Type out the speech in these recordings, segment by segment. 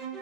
And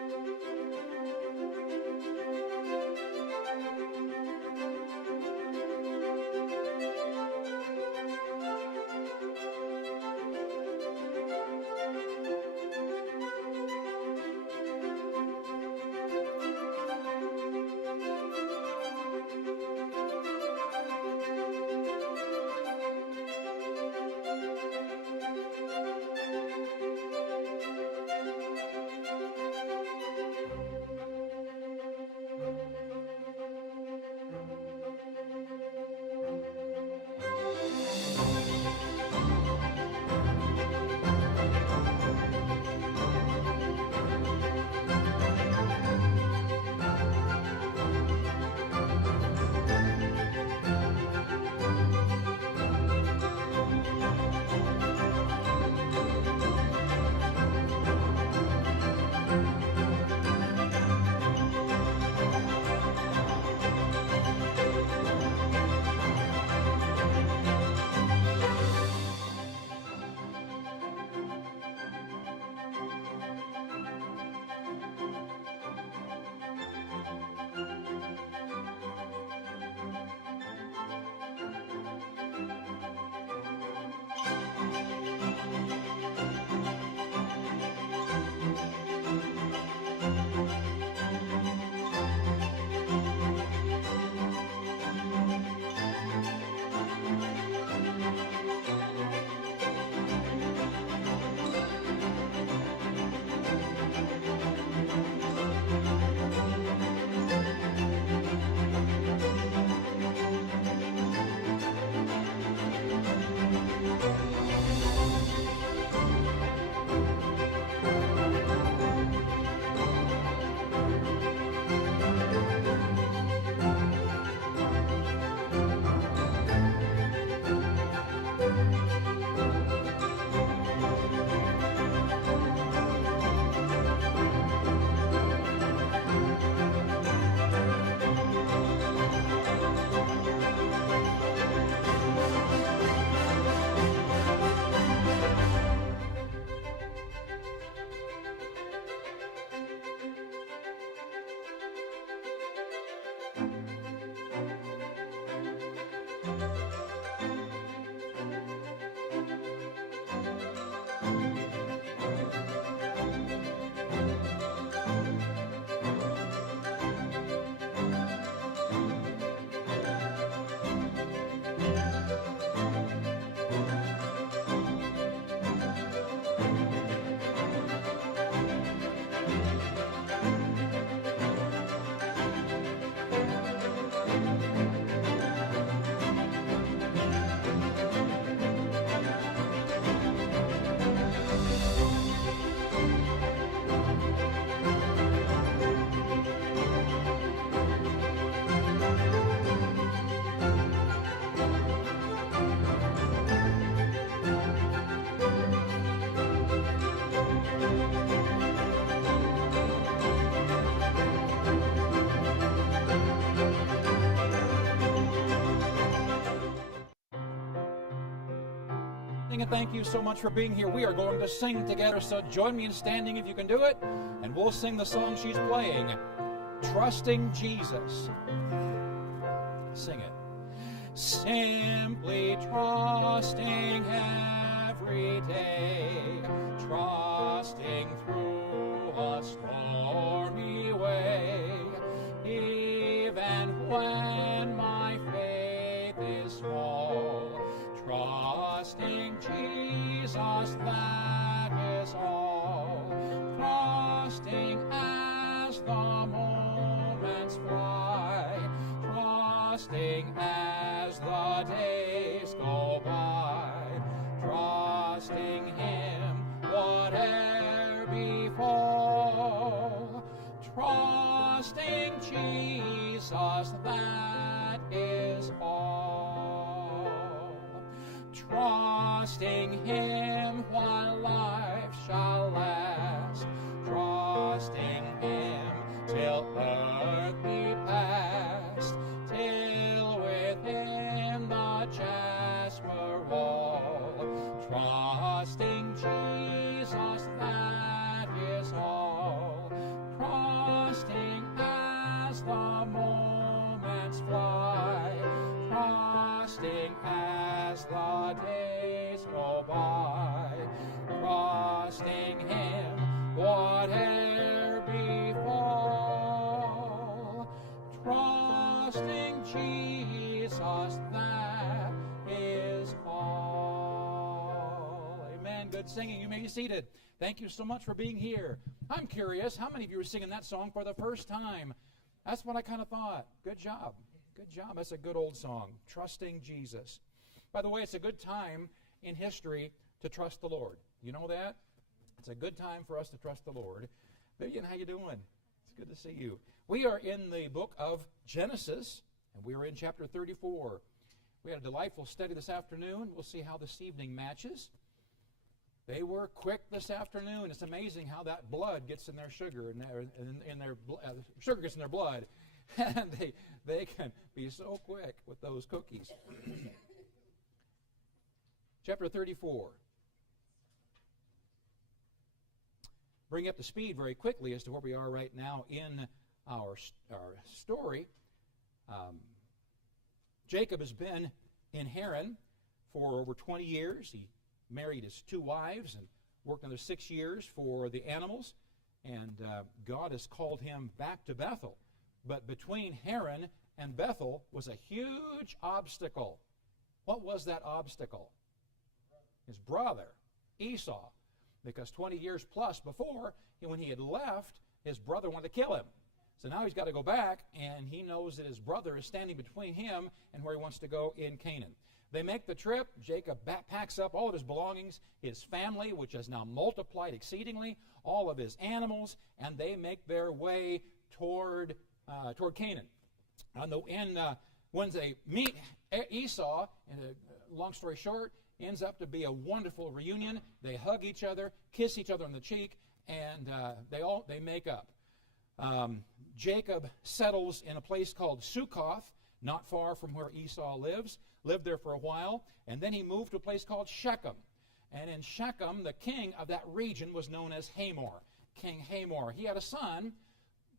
thank you so much for being here. We are going to sing together, so join me in standing if you can do it, and we'll sing the song she's playing, Trusting Jesus. Sing it. Simply trusting every day, trusting through a stormy way, even when my faith is small, trusting Jesus, that is all. Trusting as the moments fly, trusting as the days go by, trusting Him whate'er befall, trusting Jesus, that is all. Trusting Him while life shall last, trusting Him till earth be past, till within the jasper wall, trusting Jesus, that is all. trusting Jesus, that is all. Amen. Good singing. You may be seated. Thank you so much for being here. I'm curious, how many of you are singing that song for the first time? That's what I kind of thought. Good job. Good job. That's a good old song, Trusting Jesus. By the way, it's a good time in history to trust the Lord. You know that? It's a good time for us to trust the Lord. Vivian, how you doing? It's good to see you. We are in the book of Genesis, and we are in chapter 34. We had a delightful study this afternoon. We'll see how this evening matches. They were quick this afternoon. It's amazing how that blood gets in their sugar, and sugar gets in their blood, and they can be so quick with those cookies. Chapter 34. Bring you up to speed very quickly as to where we are right now in our story. Jacob has been in Haran for over 20 years. He married his 2 wives and worked another 6 years for the animals. And God has called him back to Bethel. But between Haran and Bethel was a huge obstacle. What was that obstacle? His brother, Esau. Because 20 years plus before, when he had left, his brother wanted to kill him. So now he's got to go back, and he knows that his brother is standing between him and where he wants to go in Canaan. They make the trip. Jacob packs up all of his belongings, his family, which has now multiplied exceedingly, all of his animals, and they make their way toward Canaan. When they meet Esau, long story short, ends up to be a wonderful reunion. They hug each other, kiss each other on the cheek, and they make up. Jacob settles in a place called Succoth, not far from where Esau lived there for a while, and then he moved to a place called Shechem. And in Shechem, the king of that region was known as Hamor, King Hamor. He had a son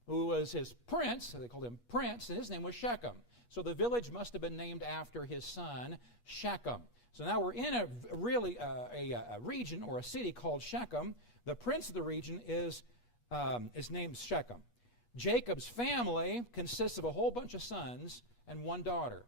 who was his prince, so they called him Prince, and his name was Shechem. So the village must have been named after his son, Shechem. So now we're in a region or a city called Shechem. The prince of the region is named Shechem. Jacob's family consists of a whole bunch of sons and 1 daughter.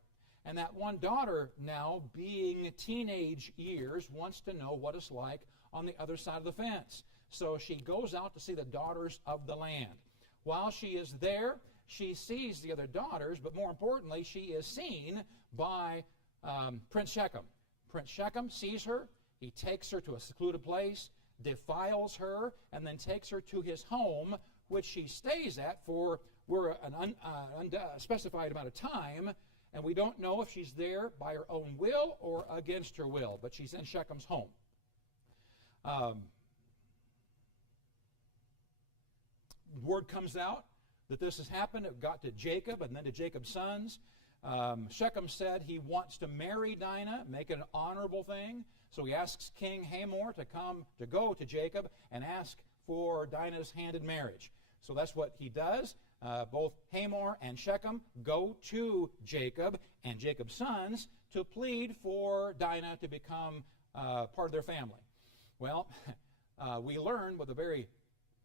And that 1 daughter, now being teenage years, wants to know what it's like on the other side of the fence. So she goes out to see the daughters of the land. While she is there, she sees the other daughters, but more importantly, she is seen by Prince Shechem. Prince Shechem sees her. He takes her to a secluded place, defiles her, and then takes her to his home, which she stays at for an unspecified amount of time, and we don't know if she's there by her own will or against her will, but she's in Shechem's home. Word comes out that this has happened. It got to Jacob and then to Jacob's sons. Shechem said he wants to marry Dinah, make it an honorable thing. So he asks King Hamor to go to Jacob and ask for Dinah's hand in marriage. So that's what he does. Both Hamor and Shechem go to Jacob and Jacob's sons to plead for Dinah to become part of their family. Well, we learn with a very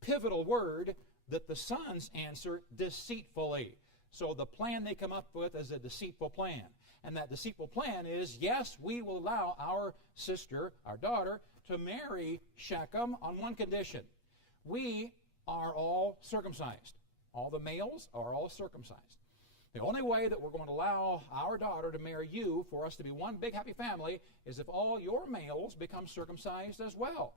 pivotal word that the sons answer deceitfully. So the plan they come up with is a deceitful plan. And that deceitful plan is, yes, we will allow our sister, our daughter, to marry Shechem on one condition. We are all circumcised. All the males are all circumcised. The only way that we're going to allow our daughter to marry you for us to be one big happy family is if all your males become circumcised as well.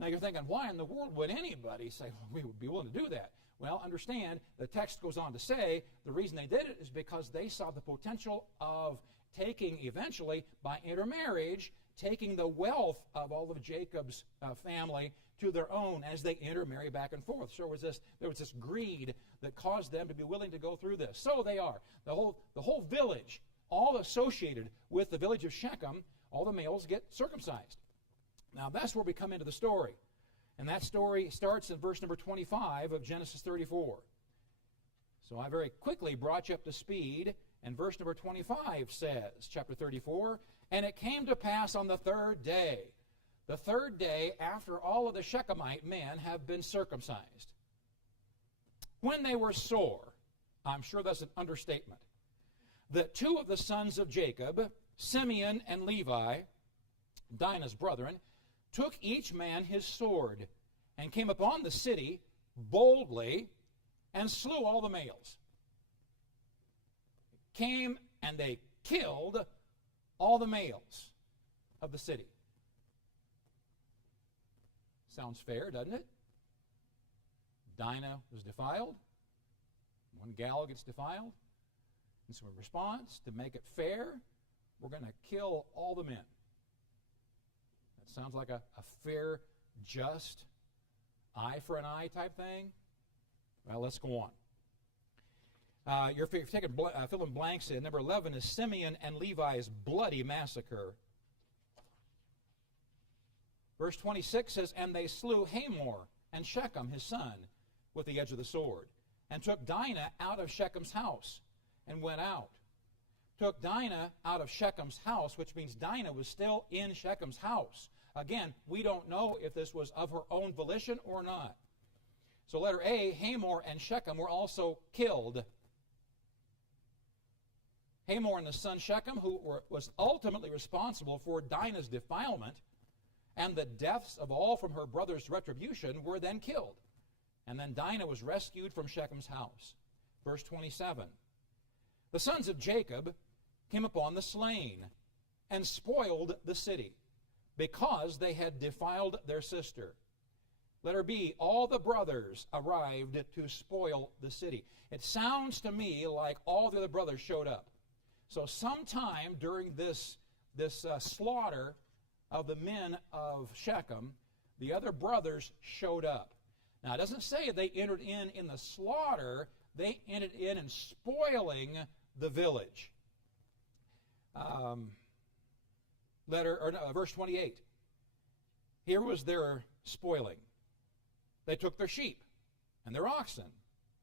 Now you're thinking, why in the world would anybody say, well, we would be willing to do that? Well, understand, the text goes on to say the reason they did it is because they saw the potential of taking, eventually, by intermarriage, taking the wealth of all of Jacob's family to their own as they intermarry back and forth. So there was this greed that caused them to be willing to go through this. So they are. The whole village, all associated with the village of Shechem, all the males get circumcised. Now that's where we come into the story. And that story starts in verse number 25 of Genesis 34. So I very quickly brought you up to speed. And verse number 25 says, chapter 34, "And it came to pass on the 3rd day," the 3rd day after all of the Shechemite men have been circumcised, "when they were sore," I'm sure that's an understatement, that two of the sons of Jacob, Simeon and Levi, Dinah's brethren, took each man his sword, and came upon the city boldly, and slew all the males. Came and they killed all the males of the city. Sounds fair, doesn't it? Dinah was defiled. One gal gets defiled. And so in response, to make it fair, we're going to kill all the men. That sounds like a fair, just, eye for an eye type thing. Well, let's go on. You're taking fill in blanks in. Number 11 is Simeon and Levi's bloody massacre. Verse 26 says, and they slew Hamor and Shechem, his son, with the edge of the sword, and took Dinah out of Shechem's house, and went out. Took Dinah out of Shechem's house, which means Dinah was still in Shechem's house. Again, we don't know if this was of her own volition or not. So letter A, Hamor and Shechem were also killed. Hamor and the son Shechem, who was ultimately responsible for Dinah's defilement and the deaths of all from her brother's retribution, were then killed. And then Dinah was rescued from Shechem's house. Verse 27. The sons of Jacob came upon the slain and spoiled the city, because they had defiled their sister. Letter B, all the brothers arrived to spoil the city. It sounds to me like all the other brothers showed up. So sometime during this slaughter of the men of Shechem, the other brothers showed up. Now, it doesn't say they entered in the slaughter. They entered in spoiling the village. Verse 28. Here was their spoiling. They took their sheep and their oxen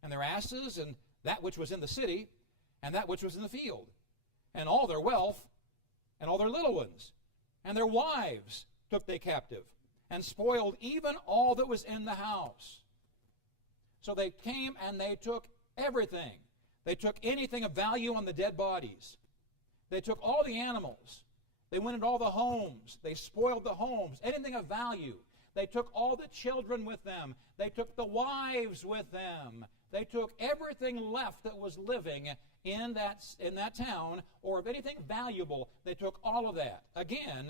and their asses and that which was in the city and that which was in the field, and all their wealth and all their little ones, and their wives took they captive, and spoiled even all that was in the house. So they came and they took everything. They took anything of value on the dead bodies. They took all the animals. They went into all the homes. They spoiled the homes, anything of value. They took all the children with them. They took the wives with them. They took everything left that was living in that town, or of anything valuable. They took all of that. Again,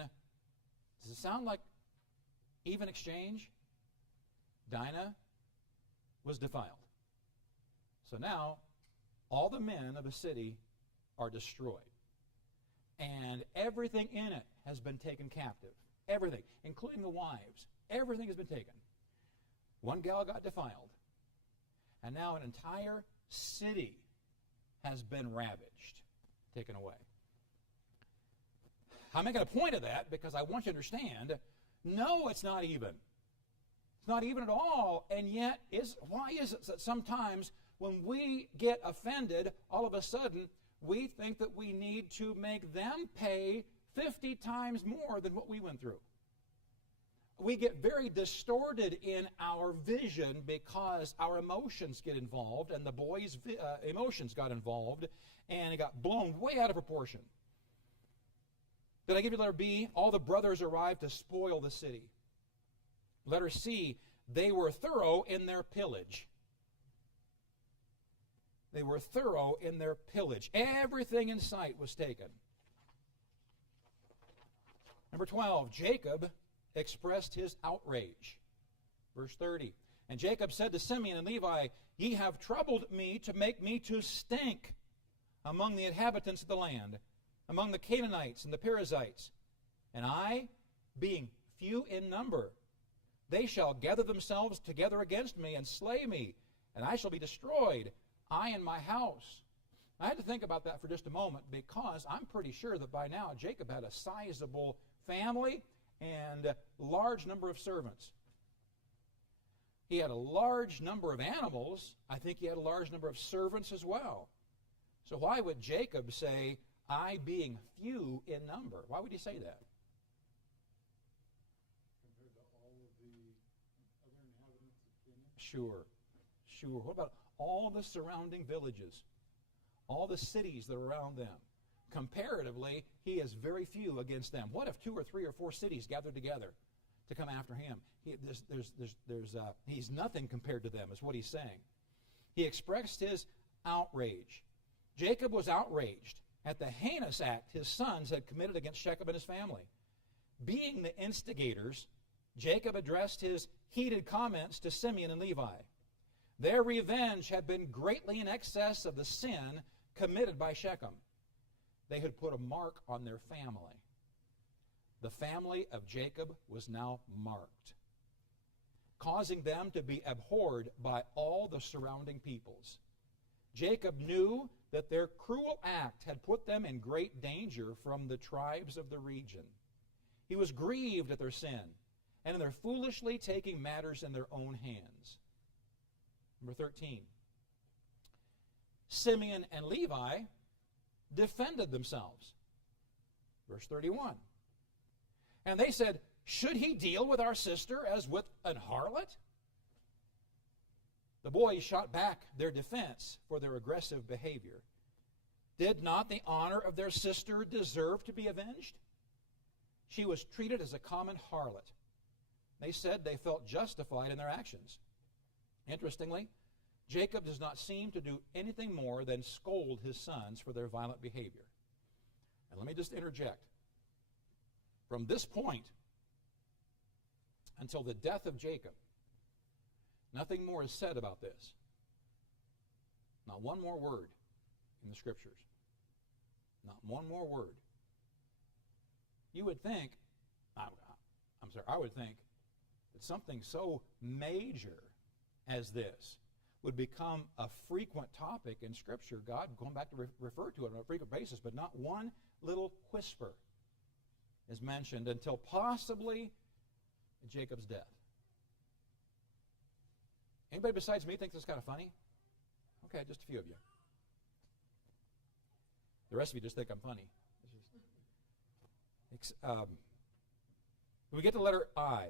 does it sound like even exchange? Dinah was defiled. So now, all the men of the city are destroyed. And everything in it has been taken captive. Everything, including the wives. Everything has been taken. One gal got defiled. And now an entire city has been ravaged, taken away. I'm making a point of that because I want you to understand, no, it's not even. It's not even at all. And yet, why is it that sometimes when we get offended, all of a sudden, we think that we need to make them pay 50 times more than what we went through? We get very distorted in our vision because our emotions get involved, and the boys' emotions got involved, and it got blown way out of proportion. Did I give you letter B? All the brothers arrived to spoil the city. Letter C, they were thorough in their pillage. They were thorough in their pillage. Everything in sight was taken. Number 12, Jacob expressed his outrage. Verse 30. And Jacob said to Simeon and Levi, ye have troubled me to make me to stink among the inhabitants of the land, among the Canaanites and the Perizzites. And I, being few in number, they shall gather themselves together against me and slay me, and I shall be destroyed, I and my house. I had to think about that for just a moment, because I'm pretty sure that by now Jacob had a sizable family and a large number of servants. He had a large number of animals. I think he had a large number of servants as well. So why would Jacob say, I being few in number? Why would he say that? Compared to all of the other inhabitants of Canaan? Sure. What about all the surrounding villages? all the cities that are around them. Comparatively, he has very few against them. What if 2 or 3 or 4 cities gathered together to come after him? He's nothing compared to them, is what he's saying. He expressed his outrage. Jacob was outraged at the heinous act his sons had committed against Shechem and his family. Being the instigators, Jacob addressed his heated comments to Simeon and Levi. Their revenge had been greatly in excess of the sin committed by Shechem. They had put a mark on their family. The family of Jacob was now marked, causing them to be abhorred by all the surrounding peoples. Jacob knew that their cruel act had put them in great danger from the tribes of the region. He was grieved at their sin and in their foolishly taking matters in their own hands. Number 13. Simeon and Levi defended themselves. Verse 31. And they said, should he deal with our sister as with an harlot? The boys shot back their defense for their aggressive behavior. Did not the honor of their sister deserve to be avenged? She was treated as a common harlot. They said they felt justified in their actions. Interestingly, Jacob does not seem to do anything more than scold his sons for their violent behavior. And let me just interject. From this point until the death of Jacob, nothing more is said about this. Not one more word in the Scriptures. Not one more word. You would think, I would think that something so major as this would become a frequent topic in Scripture. God going back to refer to it on a frequent basis, but not one little whisper is mentioned until possibly Jacob's death. Anybody besides me think this is kind of funny? Okay, just a few of you. The rest of you just think I'm funny. We get to letter I.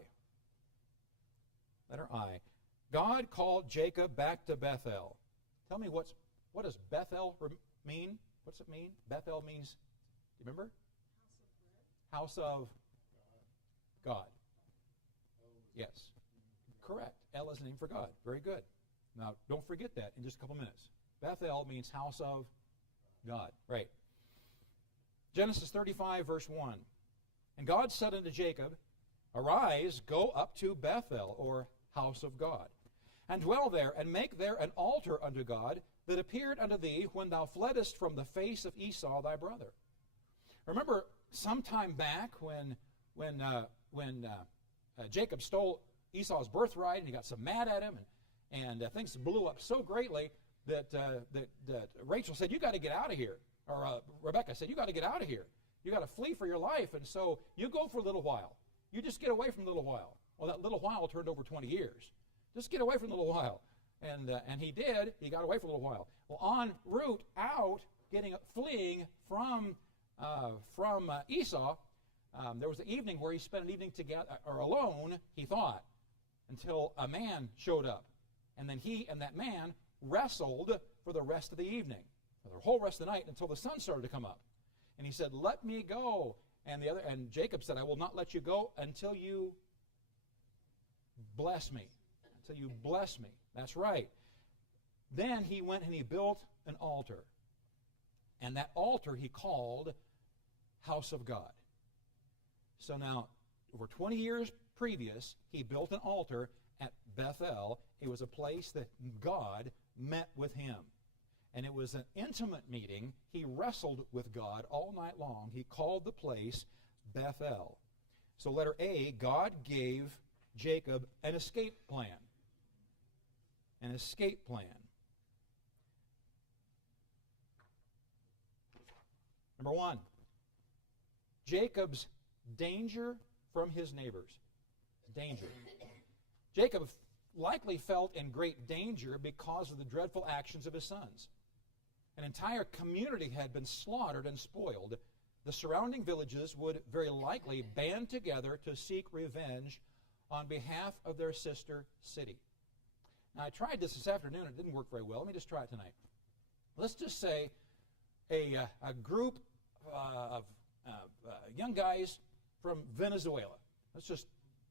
Letter I. God called Jacob back to Bethel. Tell me what does Bethel mean? What's it mean? Bethel means, do you remember? House of God. Yes. Correct. El is the name for God. Very good. Now, don't forget that in just a couple minutes. Bethel means house of God. Right. Genesis 35, verse 1. And God said unto Jacob, arise, go up to Bethel, or house of God, and dwell there, and make there an altar unto God that appeared unto thee when thou fleddest from the face of Esau thy brother. Remember, sometime back when Jacob stole Esau's birthright, and he got so mad at him, and things blew up so greatly that Rachel said, you got to get out of here. Or Rebecca said, you got to get out of here. You got to flee for your life, and so you go for a little while. You just get away from a little while. Well, that little while turned over 20 years. Just get away for a little while. And he did. He got away for a little while. Well, en route out, fleeing from Esau, there was an evening where he spent an evening together, or alone, he thought, until a man showed up. And then he and that man wrestled for the rest of the evening, for the whole rest of the night, until the sun started to come up. And he said, let me go. And Jacob said, I will not let you go until you bless me. Until you bless me. That's right. Then he went and he built an altar. And that altar he called House of God. So now, over 20 years previous, he built an altar at Bethel. It was a place that God met with him. And it was an intimate meeting. He wrestled with God all night long. He called the place Bethel. So letter A, God gave Jacob an escape plan. An escape plan. Number 1, Jacob's danger from his neighbors. Danger. Jacob likely felt in great danger because of the dreadful actions of his sons. An entire community had been slaughtered and spoiled. The surrounding villages would very likely band together to seek revenge on behalf of their sister city. Now, I tried this afternoon. It didn't work very well. Let me just try it tonight. Let's just say a group of young guys from Venezuela. Let's just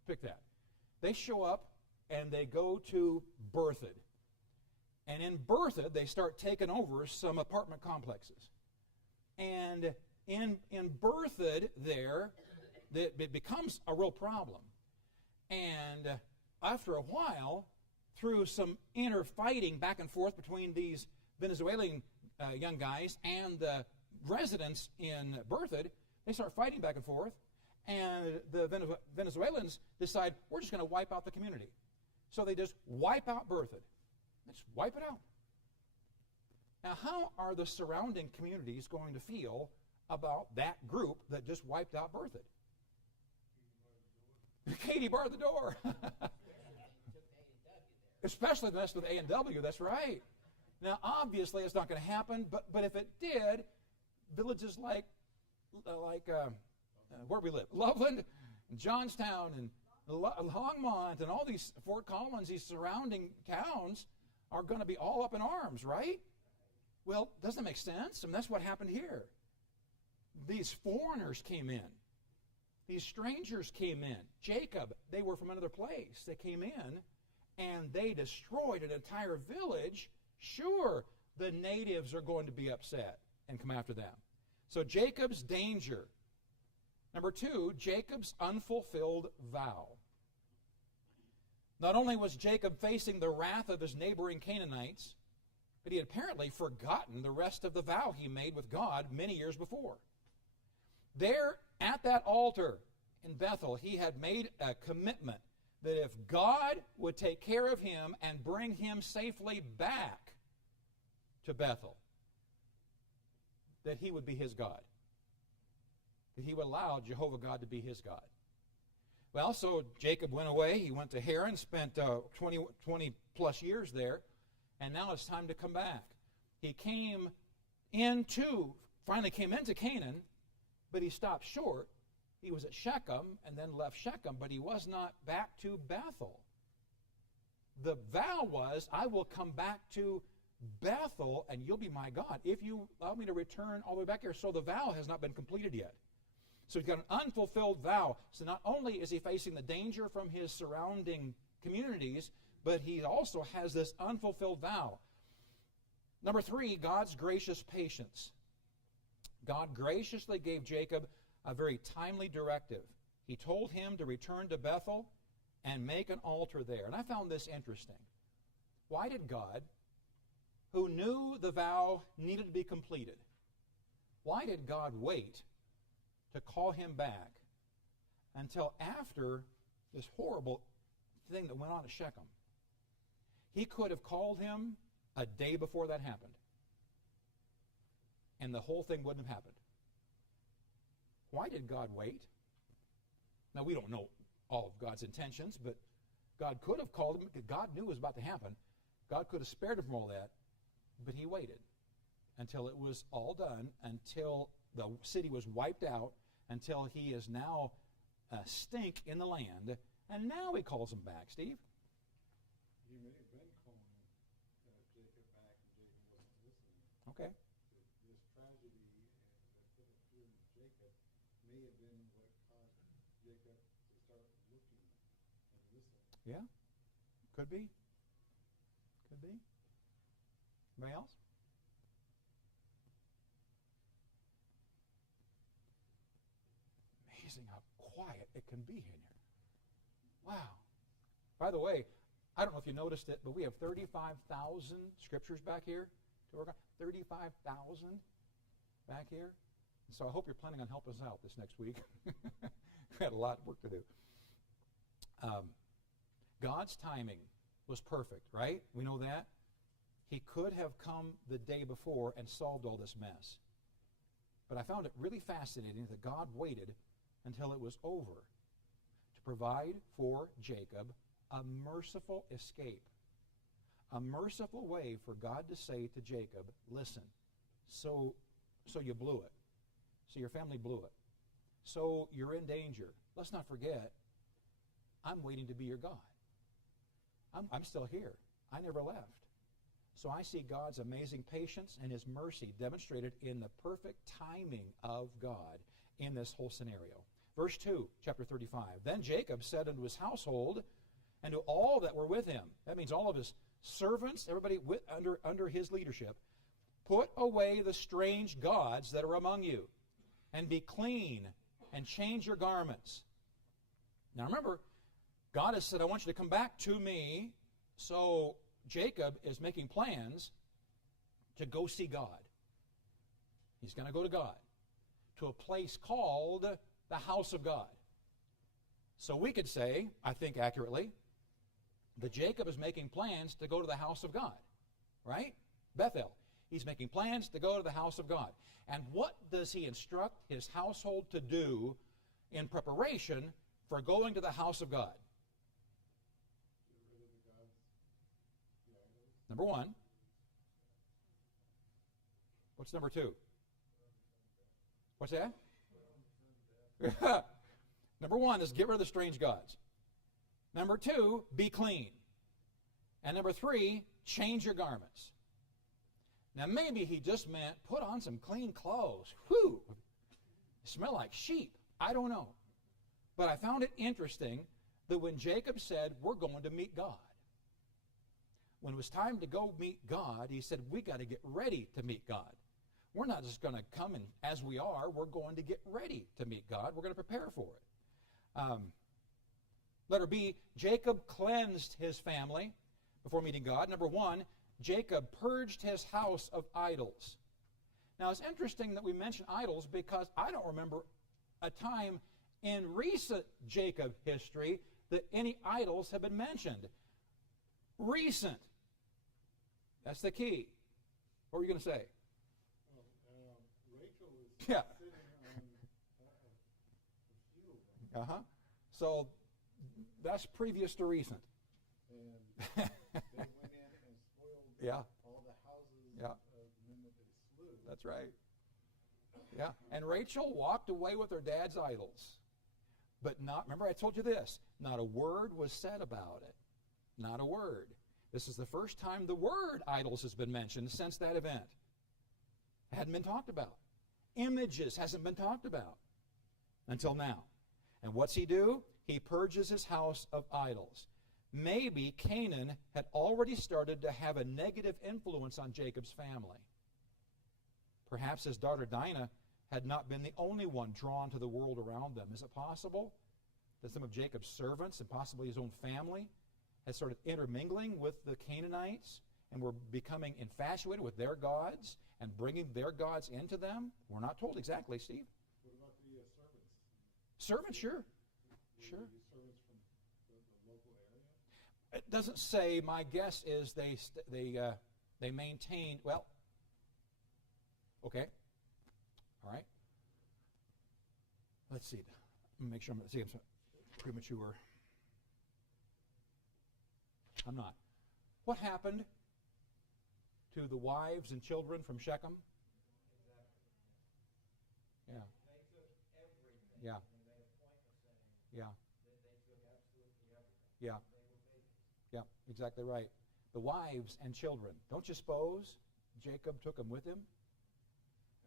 pick that. They show up and they go to Berthoud. And in Berthoud, they start taking over some apartment complexes. And in Berthoud there, it becomes a real problem. And after a while, through some inner fighting back and forth between these Venezuelan young guys and the residents in Berthoud, they start fighting back and forth. And the Venezuelans decide, we're just going to wipe out the community. So they just wipe out Berthoud. Let's wipe it out. Now, how are the surrounding communities going to feel about that group that just wiped out Berthoud? Katie barred the door. Especially the mess with A&W, that's right. Now, obviously, it's not going to happen, but if it did, villages like where we live, Loveland, and Johnstown, and Longmont, and all these Fort Collins, these surrounding towns are going to be all up in arms, right? Well, doesn't that make sense? I mean, that's what happened here. These foreigners came in. These strangers came in. Jacob, they were from another place. They came in, and they destroyed an entire village. Sure, the natives are going to be upset and come after them. So Jacob's danger. Number 2, Jacob's unfulfilled vow. Not only was Jacob facing the wrath of his neighboring Canaanites, but he had apparently forgotten the rest of the vow he made with God many years before. There, at that altar in Bethel, he had made a commitment that if God would take care of him and bring him safely back to Bethel, that he would be his God. That he would allow Jehovah God to be his God. Well, so Jacob went away. He went to Haran, spent 20 plus years there, and now it's time to come back. He finally came into Canaan, but he stopped short. He was at Shechem and then left Shechem, but he was not back to Bethel. The vow was, I will come back to Bethel and you'll be my God if you allow me to return all the way back here. So the vow has not been completed yet. So he's got an unfulfilled vow. So not only is he facing the danger from his surrounding communities, but he also has this unfulfilled vow. Number 3, God's gracious patience. God graciously gave Jacob a very timely directive. He told him to return to Bethel and make an altar there. And I found this interesting. Why did God, who knew the vow needed to be completed, why did God wait to call him back until after this horrible thing that went on at Shechem? He could have called him a day before that happened, and the whole thing wouldn't have happened. Why did God wait? Now, we don't know all of God's intentions, but God could have called him. God knew it was about to happen. God could have spared him from all that, but he waited until it was all done, until the city was wiped out, until he is now a stink in the land, and now he calls him back. Steve? He may have been calling Jacob back, and Jacob wasn't listening. Okay. This tragedy that put it through Jacob may have been what caused Jacob to start looking and listening. Yeah. Could be. Could be. Anybody else? Amazing how quiet it can be in here. Wow. By the way, I don't know if you noticed it, but we have 35,000 scriptures back here to work on. 35,000 back here. So I hope you're planning on helping us out this next week. We had a lot of work to do. God's timing was perfect, right? We know that. He could have come the day before and solved all this mess. But I found it really fascinating that God waited until it was over to provide for Jacob a merciful escape. A merciful way for God to say to Jacob, listen, so you blew it. So your family blew it. So you're in danger. Let's not forget, I'm waiting to be your God. I'm still here. I never left. So I see God's amazing patience and his mercy demonstrated in the perfect timing of God in this whole scenario. Verse 2, chapter 35. Then Jacob said unto his household and to all that were with him, that means all of his servants, everybody under his leadership, put away the strange gods that are among you, and be clean, and change your garments. Now remember, God has said, I want you to come back to me. So Jacob is making plans to go see God. He's going to go to God, to a place called the house of God. So we could say, I think accurately, that Jacob is making plans to go to the house of God, right? Bethel. He's making plans to go to the house of God. And what does he instruct his household to do in preparation for going to the house of God? Number one. What's number two? What's that? Number one is get rid of the strange gods. Number two, be clean. And number three, change your garments. Now maybe he just meant put on some clean clothes. Whew! Smell like sheep. I don't know. But I found it interesting that when Jacob said, we're going to meet God, when it was time to go meet God, he said, we got to get ready to meet God. We're not just going to come and as we are, we're going to get ready to meet God. We're going to prepare for it. Letter B, Jacob cleansed his family before meeting God. Number one, Jacob purged his house of idols. Now it's interesting that we mention idols because I don't remember a time in recent Jacob history that any idols have been mentioned. Recent. That's the key. What were you going to say? Rachel was Yeah. sitting on a few of them. Uh-huh. So that's previous to recent. And they went in and spoiled Yeah. all the houses Yeah. of the men that they slew. That's right. Yeah. And Rachel walked away with her dad's idols. But not, remember I told you this, not a word was said about it. Not a word. This is the first time the word idols has been mentioned since that event. It hadn't been talked about. Images hasn't been talked about until now. And what's he do? He purges his house of idols. Maybe Canaan had already started to have a negative influence on Jacob's family. Perhaps his daughter Dinah had not been the only one drawn to the world around them. Is it possible that some of Jacob's servants and possibly his own family had started intermingling with the Canaanites and were becoming infatuated with their gods and bringing their gods into them? We're not told exactly, Steve. What about the servants? Servants, sure. Sure. Were these servants from the local area? It doesn't say. My guess is they maintained. Well, okay, all right. Let's see. Let me make sure I'm premature. I'm not. What happened to the wives and children from Shechem? Yeah. They took everything. Yeah. And they made a point of saying Yeah. that they took absolutely everything. Yeah. They were pagans. Yeah. Exactly right. The wives and children. Don't you suppose Jacob took them with him?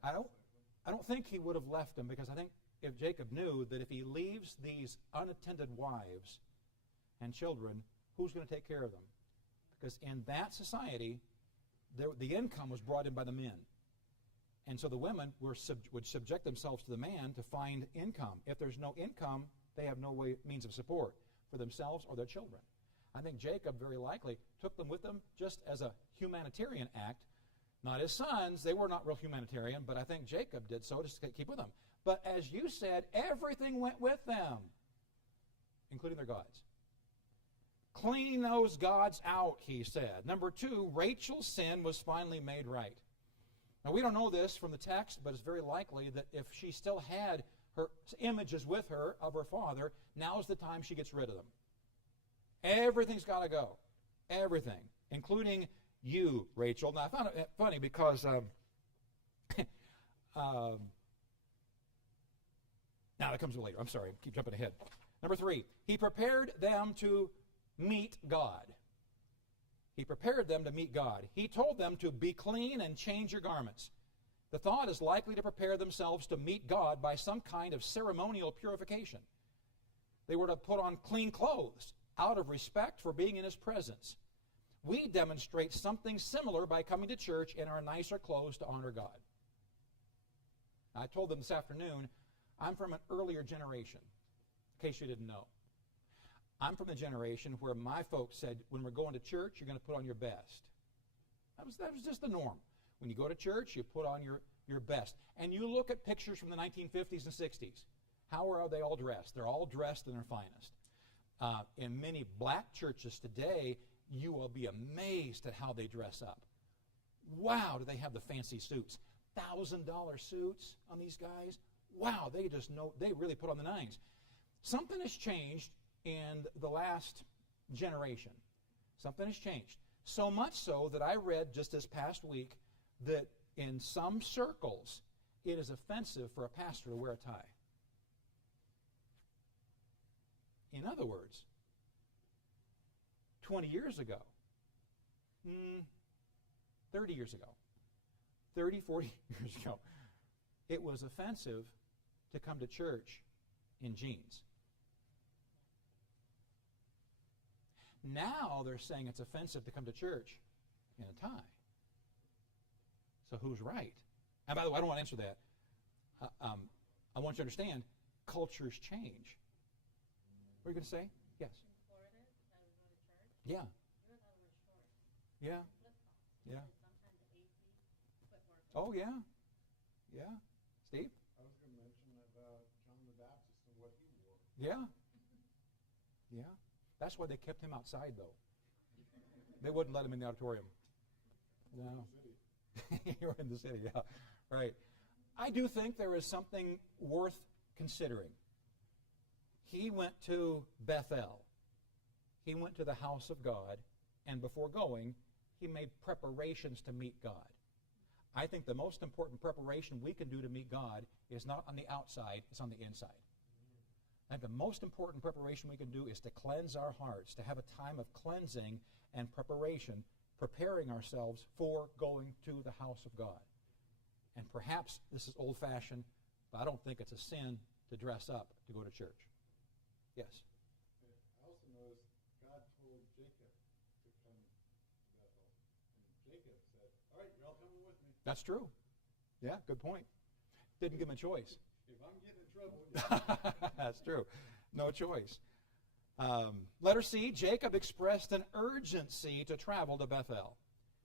I don't think he would have left them, because I think if Jacob knew that if he leaves these unattended wives and children, who's going to take care of them? Because in that society, the income was brought in by the men. And so the women would subject themselves to the man to find income. If there's no income, they have no means of support for themselves or their children. I think Jacob very likely took them with him just as a humanitarian act. Not his sons, they were not real humanitarian, but I think Jacob did so just to keep with them. But as you said, everything went with them, including their gods. Clean those gods out, he said. Number two, Rachel's sin was finally made right. Now, we don't know this from the text, but it's very likely that if she still had her images with her of her father, now's the time she gets rid of them. Everything's got to go. Everything, including you, Rachel. Now, I found it funny because now that comes later. I'm sorry. Keep jumping ahead. Number three, he prepared them to meet God. He prepared them to meet God. He told them to be clean and change your garments. The thought is likely to prepare themselves to meet God by some kind of ceremonial purification. They were to put on clean clothes out of respect for being in His presence. We demonstrate something similar by coming to church in our nicer clothes to honor God. I told them this afternoon, I'm from an earlier generation, in case you didn't know. I'm from the generation where my folks said, when we're going to church, you're going to put on your best. That was just the norm. When you go to church, you put on your best. And you look at pictures from the 1950s and 60s. How are they all dressed? They're all dressed in their finest. In many black churches today, you will be amazed at how they dress up. Wow, do they have the fancy suits? $1,000 suits on these guys? Wow, they really put on the nines. Something has changed in the last generation. Something has changed. So much so that I read just this past week that in some circles it is offensive for a pastor to wear a tie. In other words, 20 years ago, 30 years ago, 30, 40 years ago, it was offensive to come to church in jeans. Now they're saying it's offensive to come to church in a tie. So who's right? And by the way, I don't want to answer that. I want you to understand, cultures change. What are you going to say? Yes. In Florida, I would go to church. Yeah. You were allowed to wear shorts. Yeah. Flip-flops. Yeah. Sometimes AC footwork. Oh, yeah. Yeah. Steve? I was going to mention about John the Baptist and what he wore. Yeah. Yeah. That's why they kept him outside, though. They wouldn't let him in the auditorium. No. You're in the city, yeah. Right. I do think there is something worth considering. He went to Bethel. He went to the house of God, and before going, he made preparations to meet God. I think the most important preparation we can do to meet God is not on the outside, it's on the inside. I think the most important preparation we can do is to cleanse our hearts, to have a time of cleansing and preparation, preparing ourselves for going to the house of God. And perhaps this is old-fashioned, but I don't think it's a sin to dress up to go to church. Yes? I also noticed God told Jacob to come to Bethel. And Jacob said, all right, you're all coming with me. That's true. Yeah, good point. Didn't give him a choice. If I'm getting in trouble, That's true. No choice. Letter C, Jacob expressed an urgency to travel to Bethel.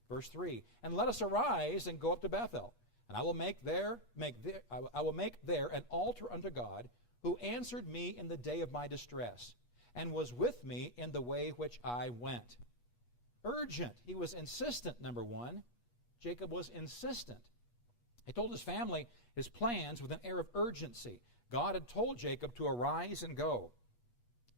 Verse 3, and let us arise and go up to Bethel, and I will make there an altar unto God, who answered me in the day of my distress, and was with me in the way which I went. Urgent. He was insistent, number one. Jacob was insistent. He told his family his plans with an air of urgency. God had told Jacob to arise and go.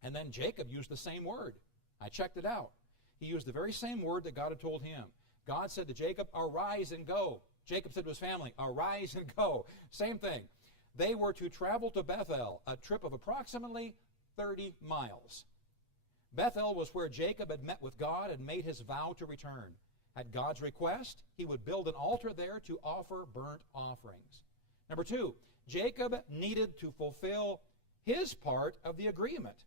And then Jacob used the same word. I checked it out. He used the very same word that God had told him. God said to Jacob, arise and go. Jacob said to his family, arise and go. Same thing. They were to travel to Bethel, a trip of approximately 30 miles. Bethel was where Jacob had met with God and made his vow to return. At God's request, he would build an altar there to offer burnt offerings. Number 2, Jacob needed to fulfill his part of the agreement.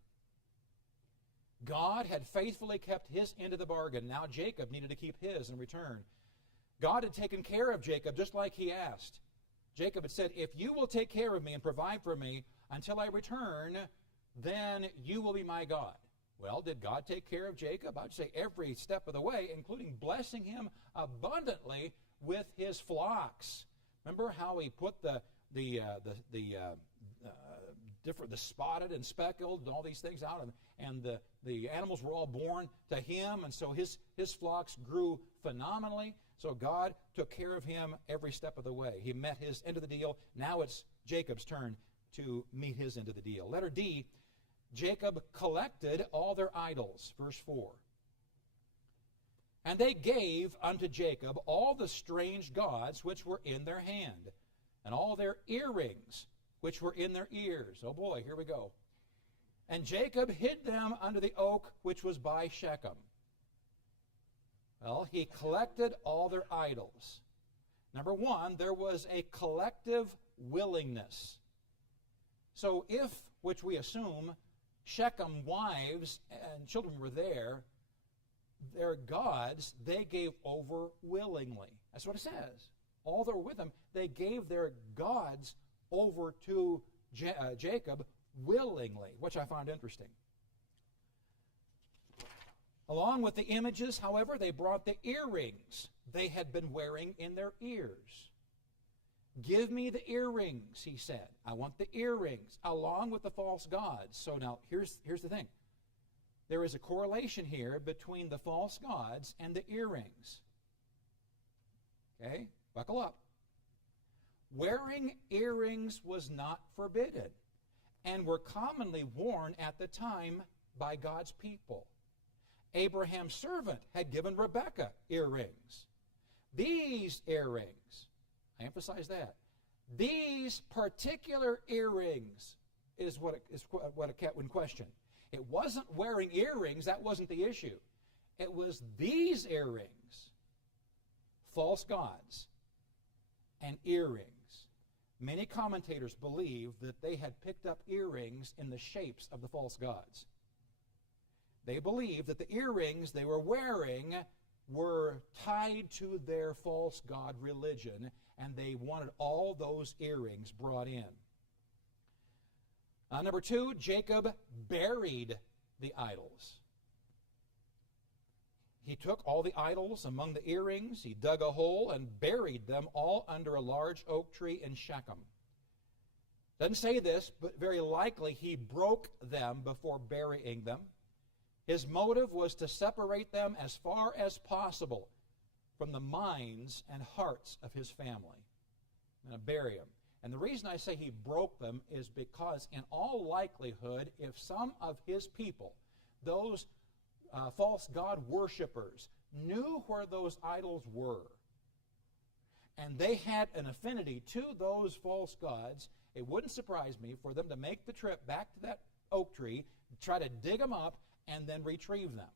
God had faithfully kept his end of the bargain. Now Jacob needed to keep his in return. God had taken care of Jacob just like he asked. Jacob had said, if you will take care of me and provide for me until I return, then you will be my God. Well, did God take care of Jacob? I'd say every step of the way, including blessing him abundantly with his flocks. Remember how he put the spotted and speckled and all these things out, and the animals were all born to him, and so his flocks grew phenomenally. So God took care of him every step of the way. He met his end of the deal. Now it's Jacob's turn to meet his end of the deal. Letter D, Jacob collected all their idols. Verse 4. And they gave unto Jacob all the strange gods which were in their hand, and all their earrings which were in their ears. Oh boy, here we go. And Jacob hid them under the oak which was by Shechem. Well, he collected all their idols. Number one, there was a collective willingness. So if, which we assume, Shechem wives and children were there, their gods, they gave over willingly. That's what it says. All that were with them, they gave their gods over to Jacob willingly, which I find interesting. Along with the images, however, they brought the earrings they had been wearing in their ears. Give me the earrings, he said. I want the earrings, along with the false gods. So now, here's the thing. There is a correlation here between the false gods and the earrings. Okay? Buckle up. Wearing earrings was not forbidden and were commonly worn at the time by God's people. Abraham's servant had given Rebekah earrings. These earrings, I emphasize that, these particular earrings is what it kept in question. It wasn't wearing earrings, that wasn't the issue. It was these earrings, false gods, and earrings. Many commentators believe that they had picked up earrings in the shapes of the false gods. They believed that the earrings they were wearing were tied to their false god religion, and they wanted all those earrings brought in. Number two, Jacob buried the idols. He took all the idols among the earrings, he dug a hole and buried them all under a large oak tree in Shechem. Doesn't say this, but very likely he broke them before burying them. His motive was to separate them as far as possible from the minds and hearts of his family and to bury them. And the reason I say he broke them is because in all likelihood, if some of his people, those false god worshippers, knew where those idols were, and they had an affinity to those false gods, it wouldn't surprise me for them to make the trip back to that oak tree, try to dig them up, and then retrieve them.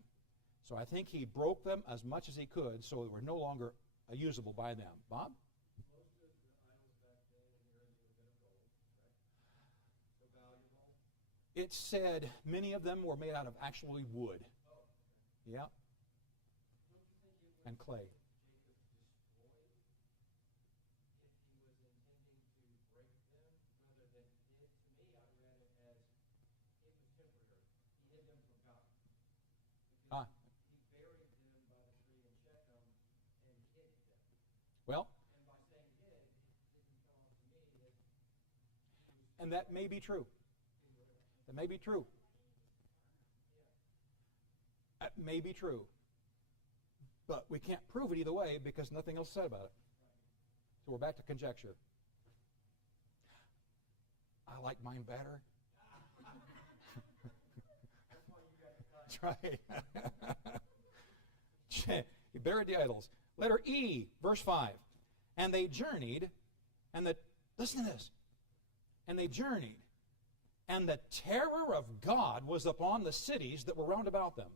So I think he broke them as much as he could so they were no longer usable by them. Bob? Most of the idols back then in the earth would have been of gold, right? So valuable. It said many of them were made out of actually wood. Oh, okay. Yeah. Don't you think it would And clay. Jacob destroyed if he was intending to break them rather than hid? To me, I read it as it was temporary. He hid them from God. Ah. He buried them by the tree in Shechem and hid them. Well, And by saying hid, it didn't come off to me that he was and that may be true. That may be true. That may be true. But we can't prove it either way because nothing else said about it. So we're back to conjecture. I like mine better. That's right. He buried the idols. Letter E, verse 5. And they journeyed, listen to this. And they journeyed, and the terror of God was upon the cities that were round about them.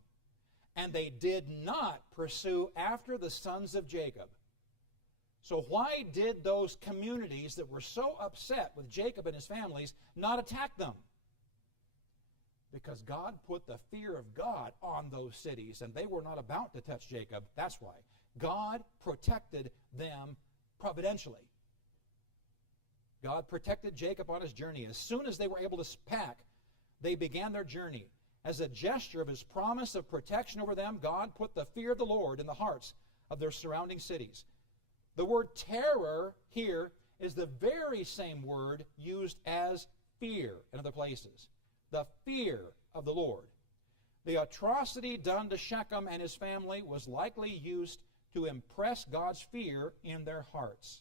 And they did not pursue after the sons of Jacob. So why did those communities that were so upset with Jacob and his families not attack them? Because God put the fear of God on those cities, and they were not about to touch Jacob. That's why. God protected them providentially. God protected Jacob on his journey. As soon as they were able to pack, they began their journey. As a gesture of his promise of protection over them, God put the fear of the Lord in the hearts of their surrounding cities. The word terror here is the very same word used as fear in other places. The fear of the Lord. The atrocity done to Shechem and his family was likely used to impress God's fear in their hearts.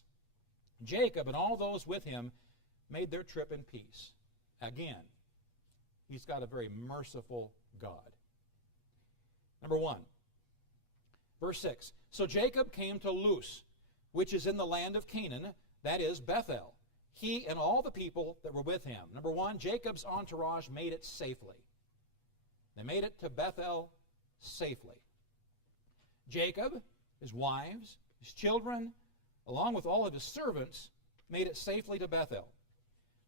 Jacob and all those with him made their trip in peace. Again, he's got a very merciful God. Number 1, verse 6. So Jacob came to Luz, which is in the land of Canaan, that is Bethel, he and all the people that were with him. Number 1, Jacob's entourage made it safely. They made it to Bethel safely. Jacob, his wives, his children, along with all of his servants, made it safely to Bethel.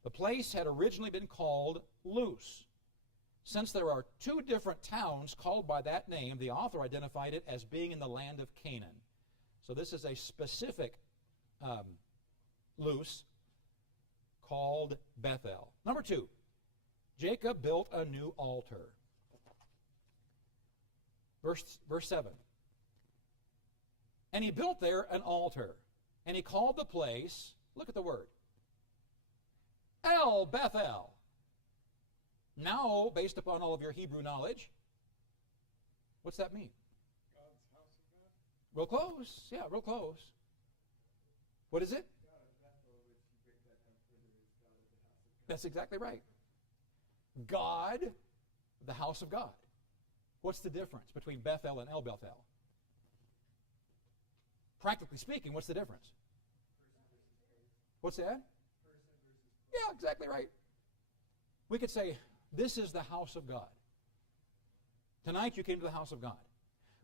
The place had originally been called Luz. Since there are two different towns called by that name, the author identified it as being in the land of Canaan. So this is a specific Luz called Bethel. Number 2, Jacob built a new altar. Verse 7. And he built there an altar, and he called the place, look at the word, El Bethel. Now, based upon all of your Hebrew knowledge, what's that mean? God's house of God? Real close. Yeah, real close. What is it? God of Bethel, which you break that down further, is God of the house of God. That's exactly right. God, the house of God. What's the difference between Bethel and El Bethel? Practically speaking, what's the difference? What's that? Yeah, exactly right. We could say, this is the house of God. Tonight you came to the house of God.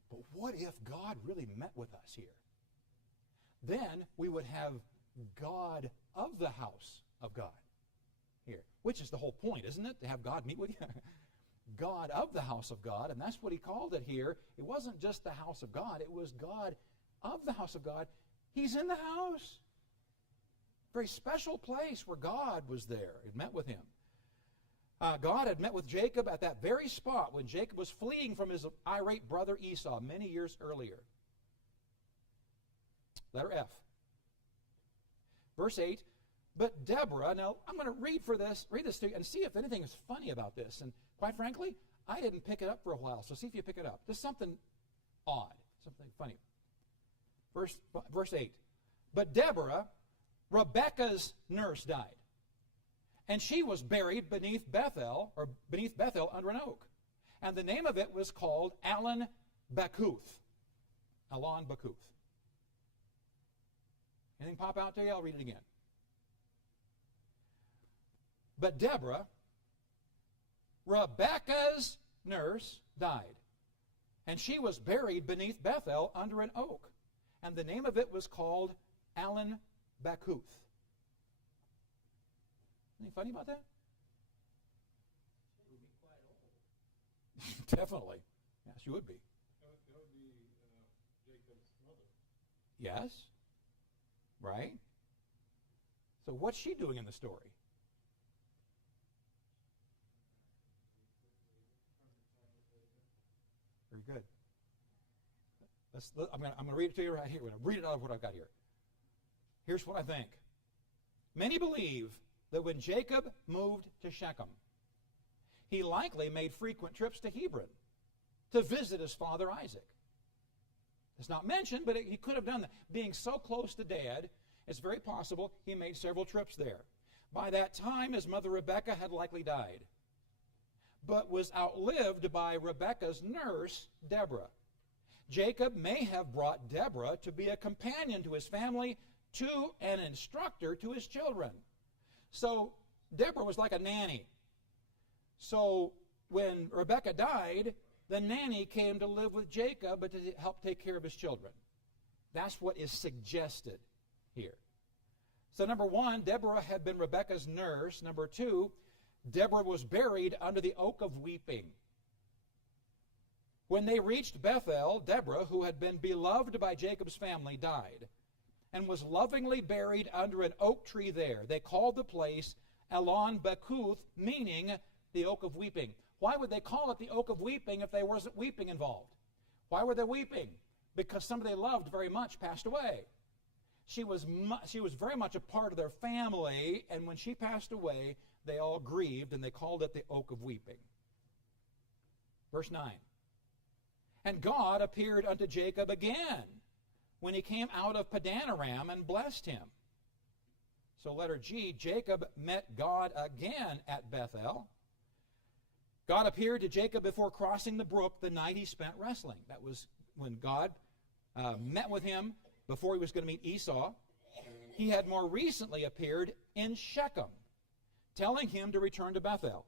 But what if God really met with us here? Then we would have God of the house of God here, which is the whole point, isn't it? To have God meet with you. God of the house of God, and that's what he called it here. It wasn't just the house of God, it was God of the house of God. He's in the house. Very special place where God was there. It met with him. God had met with Jacob at that very spot when Jacob was fleeing from his irate brother Esau many years earlier. Letter F. Verse 8. But Deborah, now I'm going to read this to you and see if anything is funny about this. And quite frankly, I didn't pick it up for a while, so see if you pick it up. There's something odd, something funny. Verse 8. But Deborah, Rebekah's nurse, died, and she was buried beneath Bethel under an oak. And the name of it was called Allon Bacuth. Allon Bacuth. Anything pop out to you? I'll read it again. But Deborah, Rebekah's nurse, died, and she was buried beneath Bethel under an oak. And the name of it was called Allon Bacuth. Anything funny about that? She would be quite old. Definitely. Yes, you would be. That would be Jacob's mother. Yes. Right? So what's she doing in the story? Very good. I'm going to read it to you right here. I'm going to read it out of what I've got here. Here's what I think. Many believe that when Jacob moved to Shechem, he likely made frequent trips to Hebron to visit his father Isaac. It's not mentioned, but he could have done that. Being so close to Dad, it's very possible he made several trips there. By that time, his mother Rebekah had likely died, but was outlived by Rebekah's nurse, Deborah. Jacob may have brought Deborah to be a companion to his family, to an instructor to his children. So Deborah was like a nanny. So when Rebekah died, the nanny came to live with Jacob but to help take care of his children. That's what is suggested here. So number 1, Deborah had been Rebekah's nurse. Number 2, Deborah was buried under the oak of weeping. When they reached Bethel, Deborah, who had been beloved by Jacob's family, died and was lovingly buried under an oak tree there. They called the place Allon Bacuth, meaning the oak of weeping. Why would they call it the oak of weeping if there wasn't weeping involved? Why were they weeping? Because somebody they loved very much passed away. She was very much a part of their family, and when she passed away, they all grieved, and they called it the oak of weeping. Verse 9. And God appeared unto Jacob again when he came out of Padanaram and blessed him. So letter G, Jacob met God again at Bethel. God appeared to Jacob before crossing the brook the night he spent wrestling. That was when God met with him before he was going to meet Esau. He had more recently appeared in Shechem, telling him to return to Bethel.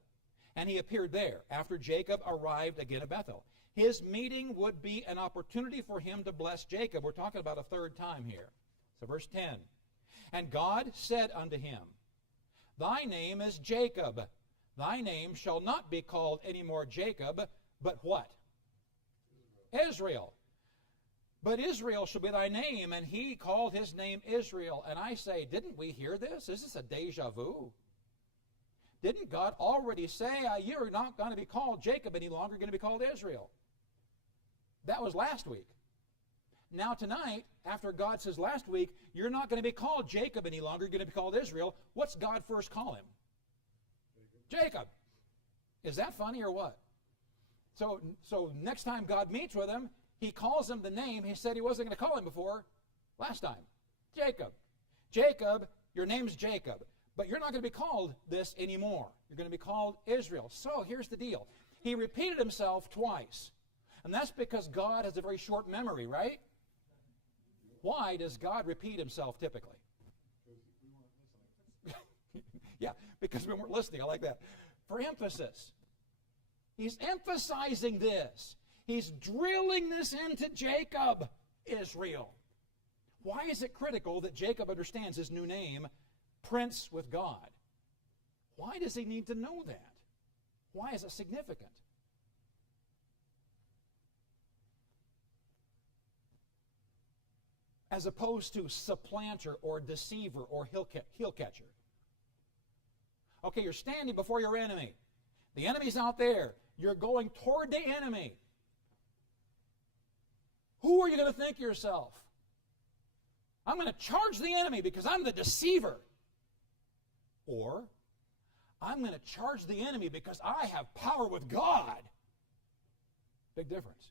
And he appeared there after Jacob arrived again at Bethel. his meeting would be an opportunity for him to bless Jacob. We're talking about a third time here. So verse 10. And God said unto him, Thy name is Jacob. Thy name shall not be called any more Jacob, but what? Israel. But Israel shall be thy name, and he called his name Israel. And I say, didn't we hear this? Is this a deja vu? Didn't God already say, you're not going to be called Jacob any longer, you're going to be called Israel? That was last week. Now tonight, after God says last week, you're not going to be called Jacob any longer, you're going to be called Israel, what's God first call him? Jacob. Is that funny or what? So next time God meets with him, he calls him the name he said he wasn't going to call him before last time. Jacob. Jacob, your name's Jacob, but you're not going to be called this anymore. You're going to be called Israel. So here's the deal. He repeated himself twice. And that's because God has a very short memory, right? Why does God repeat himself typically? Yeah, because we weren't listening. I like that. For emphasis. He's emphasizing this. He's drilling this into Jacob, Israel. Why is it critical that Jacob understands his new name, Prince with God? Why does he need to know that? Why is it significant? As opposed to supplanter or deceiver or heel catcher. Okay, you're standing before your enemy. The enemy's out there. You're going toward the enemy. Who are you going to think yourself? I'm going to charge the enemy because I'm the deceiver. Or, I'm going to charge the enemy because I have power with God. Big difference.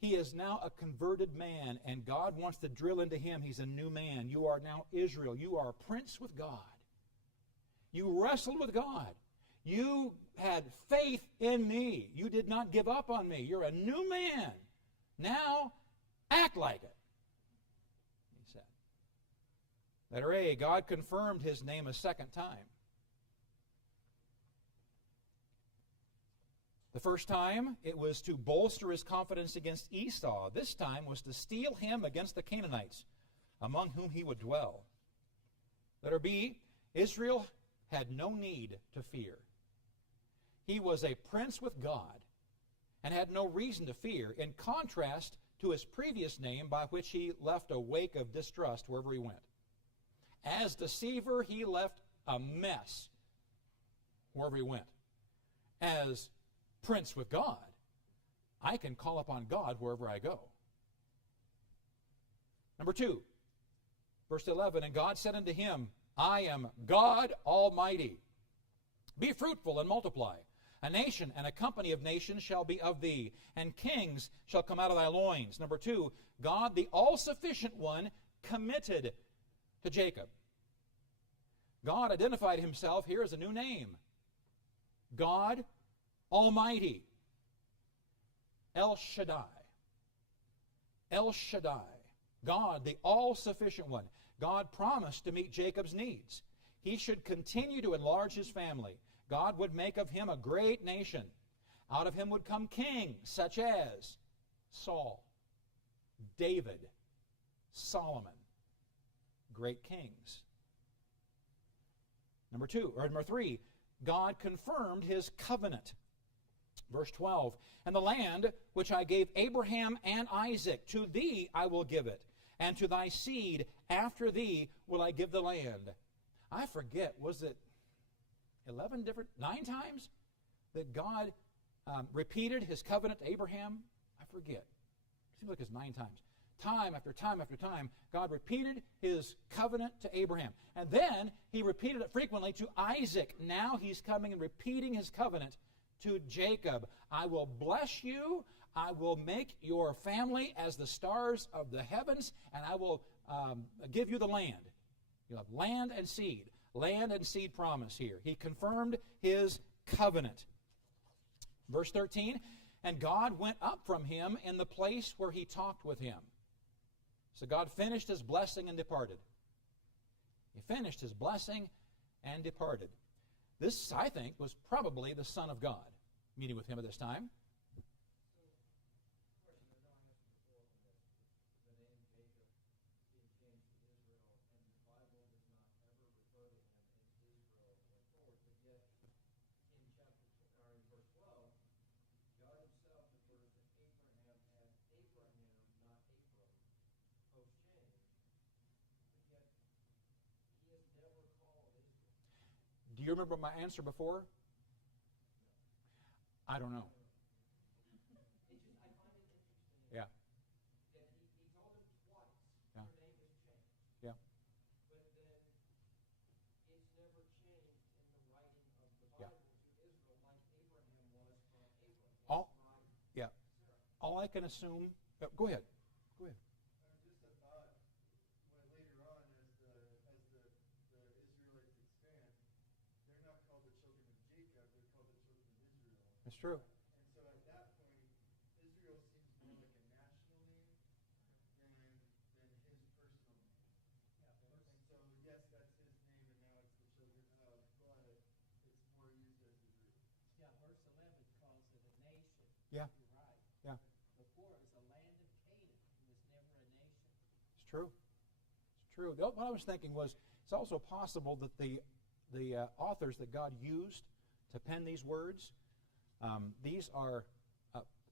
He is now a converted man, and God wants to drill into him. He's a new man. You are now Israel. You are a prince with God. You wrestled with God. You had faith in me. You did not give up on me. You're a new man. Now, act like it, he said. Letter A, God confirmed his name a second time. The first time, it was to bolster his confidence against Esau. This time was to steel him against the Canaanites, among whom he would dwell. Letter B, Israel had no need to fear. He was a prince with God and had no reason to fear, in contrast to his previous name by which he left a wake of distrust wherever he went. As deceiver, he left a mess wherever he went. As prince with God, I can call upon God wherever I go. Number 2, verse 11, and God said unto him, I am God Almighty. Be fruitful and multiply. A nation and a company of nations shall be of thee, and kings shall come out of thy loins. Number 2, God, the all-sufficient one, committed to Jacob. God identified himself here as a new name. God Almighty. El Shaddai. El Shaddai. God, the all-sufficient one. God promised to meet Jacob's needs. He should continue to enlarge his family. God would make of him a great nation. Out of him would come kings such as Saul, David, Solomon. Great kings. Number 3, God confirmed his covenant. Verse 12, and the land which I gave Abraham and Isaac, to thee I will give it, and to thy seed after thee will I give the land. I forget, was it 9 times that God repeated his covenant to Abraham? I forget. It seems like it's 9 times. Time after time after time, God repeated his covenant to Abraham. And then he repeated it frequently to Isaac. Now he's coming and repeating his covenant to Jacob. I will bless you. I will make your family as the stars of the heavens, and I will give you the land. You'll have land and seed. Land and seed promise here. He confirmed his covenant. Verse 13, and God went up from him in the place where he talked with him. So God finished his blessing and departed. He finished his blessing and departed. This, I think, was probably the Son of God meeting with him at this time. Do you remember my answer before? I don't know. It's just, I find it interesting. Yeah. That he told them twice, Yeah. their name was changed. Yeah. But then it's never changed in the writing of the Yeah. Bible to Israel like Abraham was from Abram. All- It's Yeah. Sarah. All I can assume. Go ahead. Go ahead. Just a thought, when later on, as the Israelites expand, they're not called the children of Jacob, they're called the children of Israel. That's true. And so at that point, Israel seems more like a national name than his personal name. And so, yes, that's his name, and now it's the children of, but it's more used as the group. Yeah, verse 11 calls it a nation. Yeah. You're right. Yeah. Before it was a land of Canaan. It was never a nation. It's true. It's true. What I was thinking was, it's also possible that the authors that God used to pen these words, these are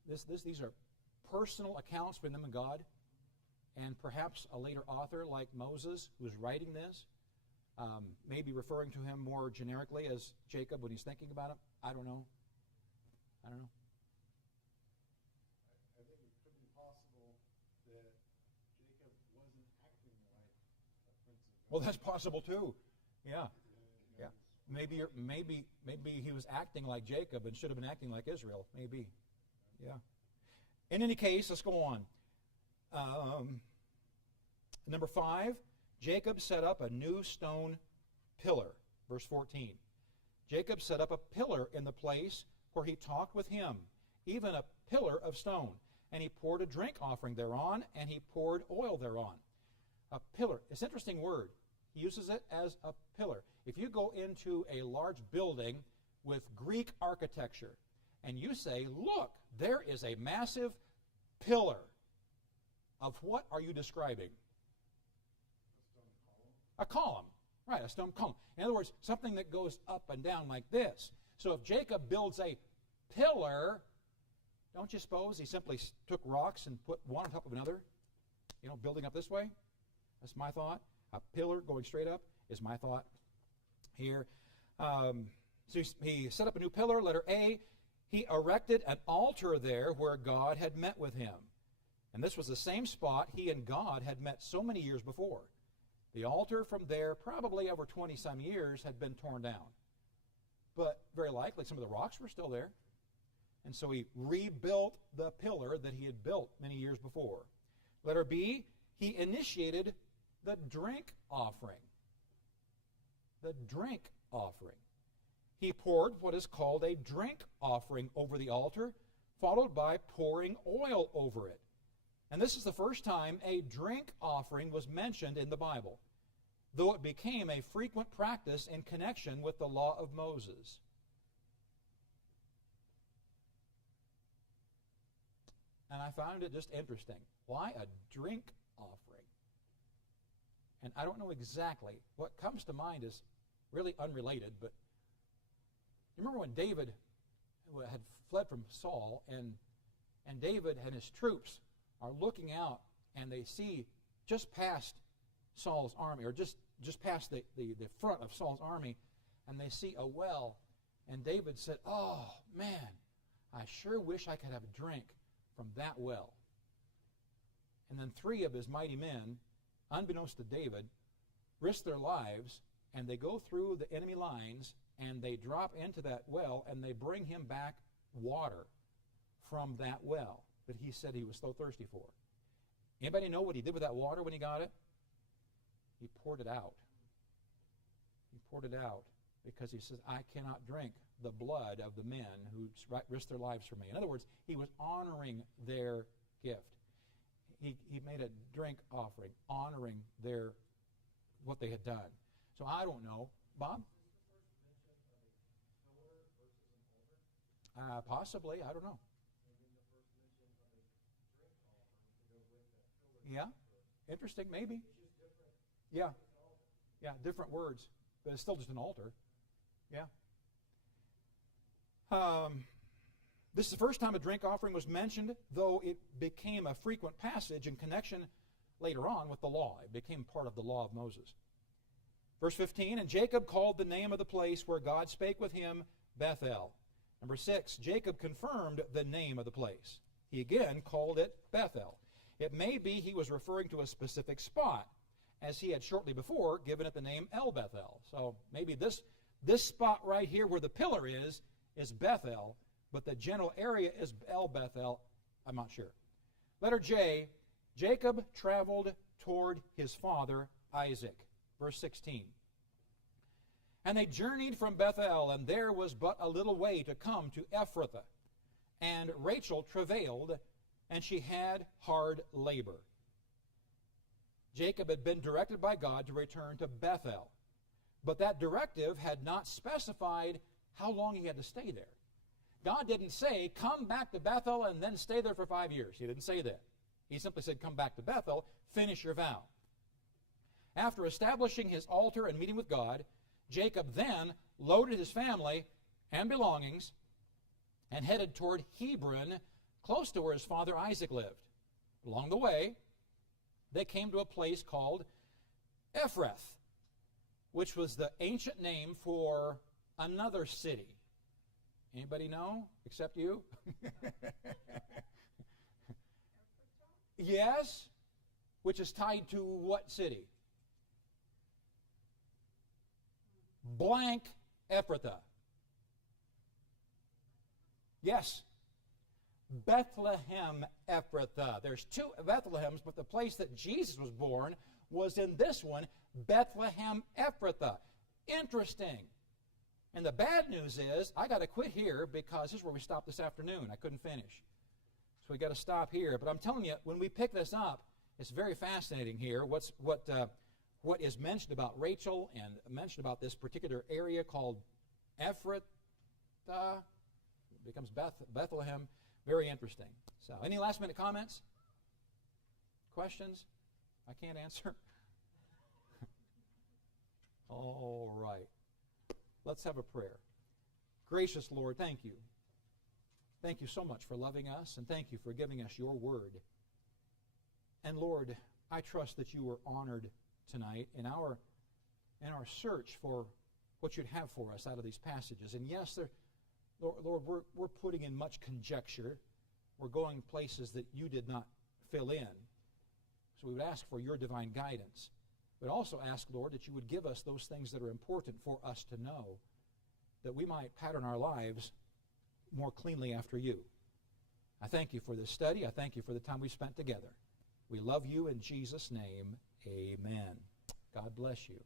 these are personal accounts from them and God, and perhaps a later author like Moses, who's writing this, maybe referring to him more generically as Jacob when he's thinking about him. I don't know. I don't know. I think it could be possible that Jacob wasn't acting like a prince of God. Well, that's possible too. Yeah. Yeah. Maybe he was acting like Jacob and should have been acting like Israel. Maybe. Yeah. In any case, let's go on. Number 5, Jacob set up a new stone pillar. Verse 14. Jacob set up a pillar in the place where he talked with him, even a pillar of stone. And he poured a drink offering thereon, and he poured oil thereon. A pillar. It's an interesting word. He uses it as a pillar. If you go into a large building with Greek architecture, and you say, look, there is a massive pillar, of what are you describing? A column. Right, a stone column. In other words, something that goes up and down like this. So if Jacob builds a pillar, don't you suppose he simply took rocks and put one on top of another? Building up this way? That's my thought. A pillar going straight up is my thought here. So he set up a new pillar, letter A. He erected an altar there where God had met with him. And this was the same spot he and God had met so many years before. The altar from there, probably over 20-some years, had been torn down. But very likely some of the rocks were still there. And so he rebuilt the pillar that he had built many years before. Letter B, he initiated the drink offering. The drink offering. He poured what is called a drink offering over the altar, followed by pouring oil over it. And this is the first time a drink offering was mentioned in the Bible, though it became a frequent practice in connection with the law of Moses. And I found it just interesting. Why a drink offering? And I don't know exactly. What comes to mind is really unrelated, but you remember when David had fled from Saul, and David and his troops are looking out, and they see just past Saul's army, or just past the front of Saul's army, and they see a well, and David said, oh, man, I sure wish I could have a drink from that well. And then 3 of his mighty men, unbeknownst to David, risk their lives, and they go through the enemy lines, and they drop into that well, and they bring him back water from that well that he said he was so thirsty for. Anybody know what he did with that water when he got it? He poured it out. He poured it out because he says, I cannot drink the blood of the men who risked their lives for me. In other words, he was honoring their gift. He made a drink offering, honoring what they had done. So I don't know. Bob? Possibly. I don't know. Yeah. Interesting. Maybe. Yeah. Yeah. Different words, but it's still just an altar. Yeah. This is the first time a drink offering was mentioned, though it became a frequent passage in connection later on with the law. It became part of the law of Moses. Verse 15, and Jacob called the name of the place where God spake with him Bethel. Number 6, Jacob confirmed the name of the place. He again called it Bethel. It may be he was referring to a specific spot, as he had shortly before given it the name El Bethel. So maybe this spot right here where the pillar is Bethel, but the general area is El Bethel. I'm not sure. Letter J, Jacob traveled toward his father Isaac. Verse 16. And they journeyed from Bethel, and there was but a little way to come to Ephrathah. And Rachel travailed, and she had hard labor. Jacob had been directed by God to return to Bethel, but that directive had not specified how long he had to stay there. God didn't say, come back to Bethel and then stay there for 5 years. He didn't say that. He simply said, come back to Bethel, finish your vow. After establishing his altar and meeting with God, Jacob then loaded his family and belongings and headed toward Hebron, close to where his father Isaac lived. Along the way, they came to a place called Ephrath, which was the ancient name for another city. Anybody know except you? Yes, which is tied to what city? Blank Ephrathah. Yes. Bethlehem Ephrathah. There's two Bethlehems, but the place that Jesus was born was in this one, Bethlehem Ephrathah. Interesting. And the bad news is, I got to quit here because this is where we stopped this afternoon. I couldn't finish. So we got to stop here. But I'm telling you, when we pick this up, it's very fascinating here. What is mentioned about Rachel and mentioned about this particular area called Ephrathah, becomes Bethlehem. Very interesting. So, any last minute comments? Questions? I can't answer. All right. Let's have a prayer. Gracious Lord, thank you. Thank you so much for loving us, and thank you for giving us your word. And Lord, I trust that you were honored tonight in our search for what you'd have for us out of these passages. And yes, Lord, we're putting in much conjecture. We're going places that you did not fill in. So we would ask for your divine guidance. But also ask, Lord, that you would give us those things that are important for us to know, that we might pattern our lives more cleanly after you. I thank you for this study. I thank you for the time we spent together. We love you in Jesus' name. Amen. God bless you.